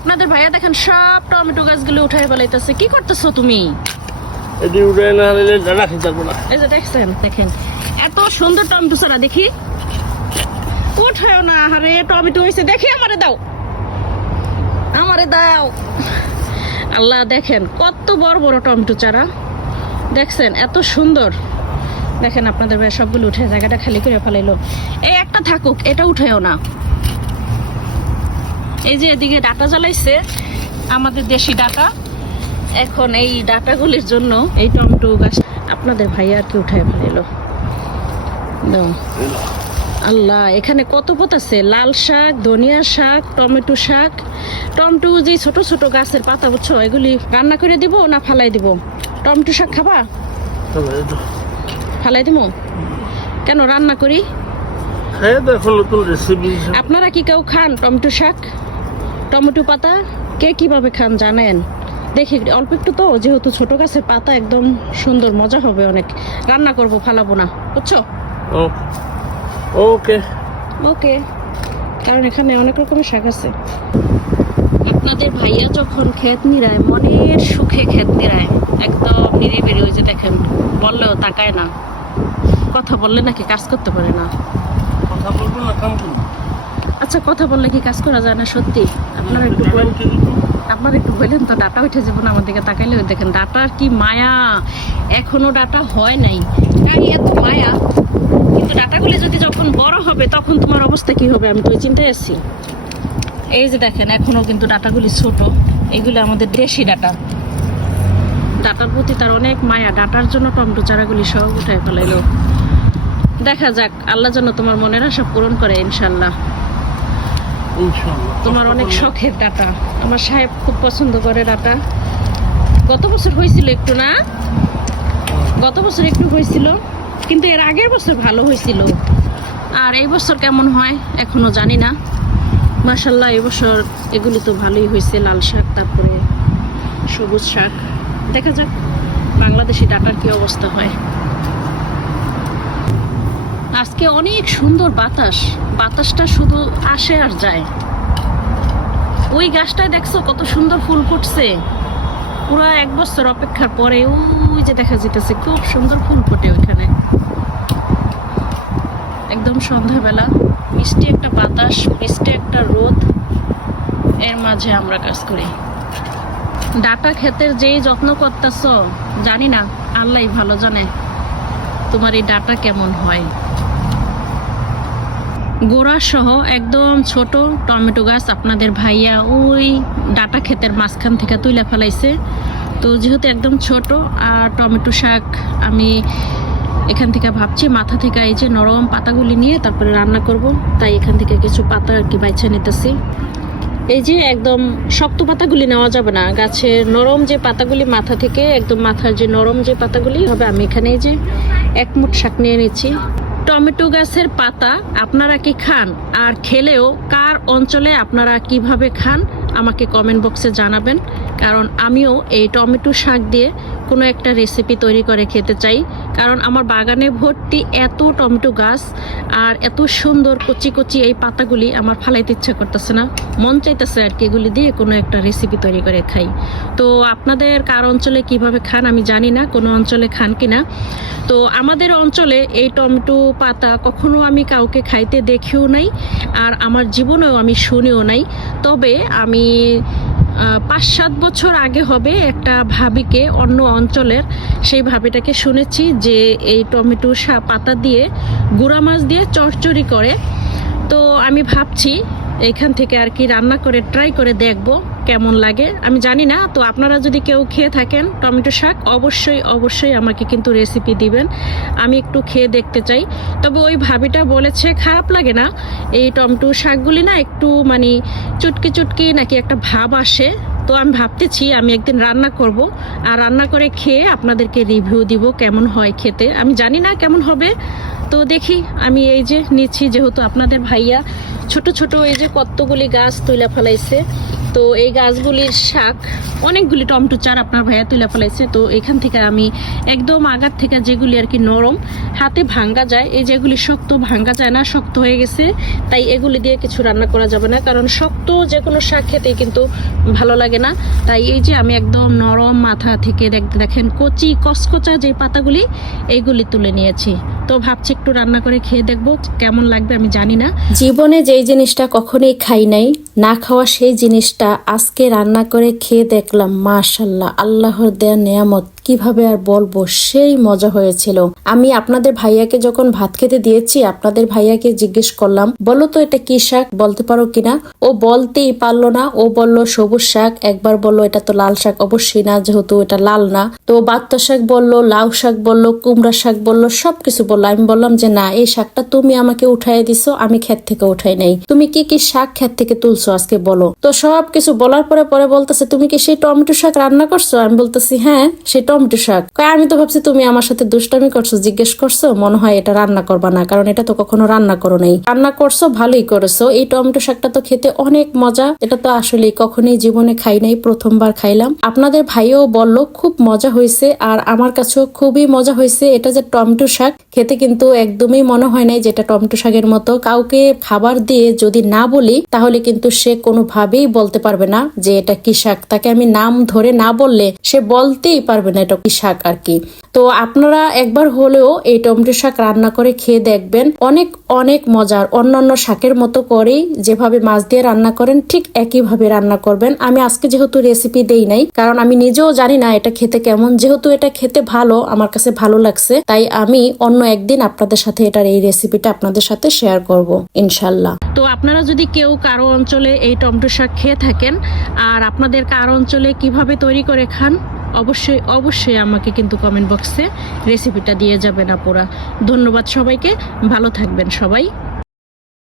আপনাদের ভাইয়া দেখেন সব টমেটো গাছগুলো উঠাই ফেলাইতেছে। কি করতেছো তুমি? এটি উঠে না হলে রাখি যাব না। এই যে দেখছেন দেখেন। এত সুন্দর টমেটো সারা দেখি। উঠাও না আরে টমেটো হয়েছে দেখি আমারে দাও। আমারে দাও। আল্লাহ দেখেন কত বড় বড় টমেটো চারা। দেখছেন এত সুন্দর। দেখেন আপনাদের ভাই সবগুলো উঠে জায়গাটা খালি করে ফেলাইলো। এই একটা থাকুক এটা উঠেও না। এই যে এদিকে ডাটা জ্বালাইছে আমাদের দেশি ডাটা। এখন এই ডাটাগুলির জন্য এই টমেটো গাছ আপনাদের ভাই আর কি উঠায় ফেলিল। আল্লাহ এখানে কত পথ আছে? লাল শাক ধনিয়া শাক টমেটো শাক। টমেটো যে ছোট ছোট গাছের পাতা বুঝছ এগুলি রান্না করে দিব না ফালাই দিব? টমেটো শাক খাবা? ফালাই দিব? কেন রান্না করি? আপনারা কি কেউ খান টমেটো শাক? টমেটো পাতা কে কীভাবে খান জানেন? দেখি অল্প একটু তো যেহেতু ছোট গাছের পাতা একদম সুন্দর মজা হবে অনেক। রান্না করব ফালাবো না বুঝছ? ওকে। ওকে কারণ এখানে অনেক রকমের শাক আছে। আপনাদের ভাইয়া যখন ক্ষেত নিরায় মনের সুখে ক্ষেত নিরায় একদম নিরিবিরি ওই যে দেখেন বললেও তাকায় না। কথা বললে নাকি কাজ করতে পারে না? কথা বলব না কাম করব। আচ্ছা কথা বললে কি কাজ করা যায় না সত্যি? আপনারা একটু আপনার একটু বললেন তো, ডাটা উঠে যাব না আমার দিকে তাকাইলে দেখেন, ডাটার কি মায়া? এখনও ডাটা হয় নাই। এত মায়া, কিন্তু ডাটাগুলি যদি যখন বড় হবে, তখন তোমার অবস্থা কি হবে? আমি তো চিন্তায় আছি। এই যে দেখেন, এখনও কিন্তু ডাটাগুলি ছোট। এইগুলি আমাদের দেশি ডাটা। ডাটার প্রতি তার অনেক মায়া। ডাটার জন্য টমেটো চারাগুলি সব উঠায় ফেলাইলো। দেখা যাক, আল্লাহ যেন তোমার মনের আশা পূরণ করে, ইনশাল্লাহ। তোমার অনেক শখের ডাটা আমার সাহেব খুব পছন্দ করে ডাটা গত বছর হয়েছিল একটু না? গত বছর একটু হয়েছিল কিন্তু এর আগের বছর ভালো হয়েছিল। আর এই বছর কেমন হয় এখনও জানি না। মাসাল্লাহ এই বছর এগুলি তো ভালোই হয়েছে লাল শাক তারপরে সবুজ শাক। দেখা যাক বাংলাদেশি ডাটার কি অবস্থা হয়। আজকে অনেক সুন্দর বাতাস। বাতাসটা শুধু আসে আর যায়। ওই গাছটায় দেখছ কত সুন্দর ফুল ফুটছে? পুরো এক বছর অপেক্ষার পরে ওই যে দেখা যেতেছে খুব সুন্দর ফুল ফোটে ওইখানে। একদম সন্ধ্যাবেলা, মিষ্টি একটা বাতাস, মিষ্টি একটা রোদ, এর মাঝে আমরা কাজ করি। ডাটা ক্ষেতের যেই যত্ন করতেছ, জানি না আল্লাহ ভালো জানে তোমার এই ডাটা কেমন হয়। গোড়া সহ একদম ছোট টমেটো গাছ আপনাদের ভাইয়া ওই ডাটা ক্ষেতের মাঝখান থেকে তুলে ফেলাইছে। তো যেহেতু একদম ছোট, আর টমেটো শাক আমি এখান থেকে ভাবছি মাথা থেকে এই যে নরম পাতাগুলি নিয়ে তারপরে রান্না করব। তাই এখান থেকে কিছু পাতা আর কি বাইছে নিতেছি। এই যে একদম শক্ত পাতাগুলি নেওয়া যাবে না। গাছের নরম যে পাতাগুলি মাথা থেকে, একদম মাথার যে নরম যে পাতাগুলি, হবে আমি এখানে এই যে এক মুঠ শাক নিয়ে নিচ্ছি। টমেটো গাছের পাতা আপনারা কি খান? আর খেলেও কার অঞ্চলে আপনারা কীভাবে খান? আমাকে কমেন্ট বক্সে জানাবেন। কারণ আমিও এই টমেটো শাক দিয়ে কোনো একটা রেসিপি তৈরি করে খেতে চাই। কারণ আমার বাগানে ভর্তি এত টমেটো গাছ আর এত সুন্দর কচি কচি এই পাতাগুলি আমার ফালাইতে ইচ্ছা করতেছে না। মন চাইতেছে আর কি এগুলি দিয়ে কোনো একটা রেসিপি তৈরি করে খাই। তো আপনাদের কার অঞ্চলে কীভাবে খান আমি জানি না, কোনো অঞ্চলে খান কি না তো আমাদের অঞ্চলে এই টমেটো পাতা কখনো আমি কাউকে খাইতে দেখিও নাই আর আমার জীবনেও আমি শুনিও নাই। তবে আমি পাঁচ সাত বছর আগে হবে একটা ভাবিকে অন্য অঞ্চলের, সেই ভাবিটাকে শুনেছি যে এই টমেটো পাতা দিয়ে গুঁড়া মাছ দিয়ে চড়চড়ি করে। তো আমি ভাবছি এখান থেকে আর কি রান্না করে ট্রাই করে দেখব। কেমন লাগে? আমি জানি না, তো আপনারা যদি কেউ খেয়ে থাকেন টমেটো শাক, অবশ্যই অবশ্যই আমাকে কিন্তু রেসিপি দিবেন। আমি একটু খেয়ে দেখতে চাই। তবে ওই ভাবিটা বলেছে, খারাপ লাগে না। এই টমেটো শাকগুলি না একটু মানে চুটকি চুটকি নাকি একটা ভাব আসে। তো আমি ভাবতেছি, আমি একদিন রান্না করব। আর রান্না করে খেয়ে আপনাদেরকে রিভিউ দিব কেমন হয় খেতে। আমি জানি না কেমন হবে। তো দেখি, আমি এই যে নিচ্ছি, যেহেতু আপনাদের ভাইয়া ছোট ছোট এই যে কতগুলি গাছ তুলে ফেলাইছে। তো এই গাছগুলির শাক, অনেকগুলি টমেটো চার আপনার ভাইয়া তুলে ফেলেছে। তো এখান থেকে আমি একদম আগার থেকে যেগুলি আর কি নরম, হাতে ভাঙ্গা যায়। এই যেগুলি শক্ত ভাঙ্গা যায় না, শক্ত হয়ে গেছে, তাই এগুলি দিয়ে কিছু রান্না করা যাবে না। কারণ শক্ত যে কোনো শাক খেতে কিন্তু ভালো লাগে না। তাই এই যে আমি একদম নরম মাথা থেকে দেখ- দেখেন কচি কচকচা যে পাতাগুলি, এইগুলি তুলে নিয়েছি। তো ভাবছি একটু রান্না করে খেয়ে দেখব, কেমন লাগবে আমি জানি না। জীবনে যেই জিনিসটা কখনোই খাই নাই, না খাওয়া সেই জিনিসটা আজকে রান্না করে খেয়ে দেখলাম মাশাল্লাহ আল্লাহর দেয়া নেয়ামত। কীভাবে আর বলব, সেই মজা হয়েছিল। আমি আপনাদের ভাইয়াকে যখন ভাত খেতে দিয়েছি, আপনাদের ভাইয়াকে জিজ্ঞেস করলাম, বলো তো এটা কি শাক? বলতে পারো কিনা ও বলতেই পারল না। ও বলল, সবুজ শাক। একবার বলল, এটা তো লাল শাক। অবশ্যই না, যেহেতু এটা লাল না। তো বাত্তা শাক বলল, লাউ শাক বলল, কুমড়া শাক বলল, সবকিছু বলল। আমি বললাম যে, না, এই শাকটা তুমি আমাকে উঠাই দিছো, আমি ক্ষেত থেকে উঠাই নাই। তুমি কি কি শাক ক্ষেত থেকে তুলছো আজকে বলো? তো সব কিছু বলার পরে পরে বলতেছে, তুমি কি সেই টমেটো শাক রান্না করছ? আমি বলতেছি হ্যাঁ সেই টমেটো শাক। আমি তো ভাবছি তুমি আমার সাথে দুষ্টামি করছ, জিজ্ঞেস করছ, মনে হয় এটা রান্না করবা না, কারণ এটা তো কখনো রান্না করো নাই। রান্না করছ, ভালোই করেছ। এই টমেটো শাকটা তো খেতে অনেক মজা। এটা তো আসলে কখনোই জীবনে খাই নাই, প্রথমবার খাইলাম। আপনাদের ভাইও বলল, খুব মজা হয়েছে। আর আমার কাছেও খুবই মজা হয়েছে এটা যে টমেটো শাক। খেতে কিন্তু একদমই মনে হয় নাই যেটা টমেটো শাকের মতো। কাউকে খাবার দিয়ে যদি না বলি, তাহলে কিন্তু সে কোনোভাবেই বলতে পারবে না যে এটা কি শাক। তাকে আমি নাম ধরে না বললে সে বলতেই পারবে না কি শাক আর কি। তো আপনারা একবার হলেও এই টমেটো শাক রান্না করে খেয়ে দেখবেন, অনেক অনেক মজার। অন্যান্য শাকের মতো করেই যেভাবে মাছ দিয়ে রান্না করেন, ঠিক একইভাবে রান্না করবেন। আমি আজকে যেহেতু রেসিপি দেই নাই, কারণ আমি নিজেও জানি না এটা খেতে কেমন। যেহেতু এটা খেতে ভালো, আমার কাছে ভালো লাগছে, তাই আমি অন্য একদিন আপনাদের সাথে এটার এই রেসিপিটা আপনাদের সাথে শেয়ার করব, ইনশাল্লাহ। তো আপনারা যদি কেউ কারও অঞ্চলে এই টমেটো শাক খেয়ে থাকেন, আর আপনাদের কারও অঞ্চলে কীভাবে তৈরি করে খান অবশ্যই অবশ্যই আমাকে কিন্তু কমেন্ট বক্সে রেসিপিটা দিয়ে যাবেন আপুরা। ধন্যবাদ সবাইকে, ভালো থাকবেন সবাই।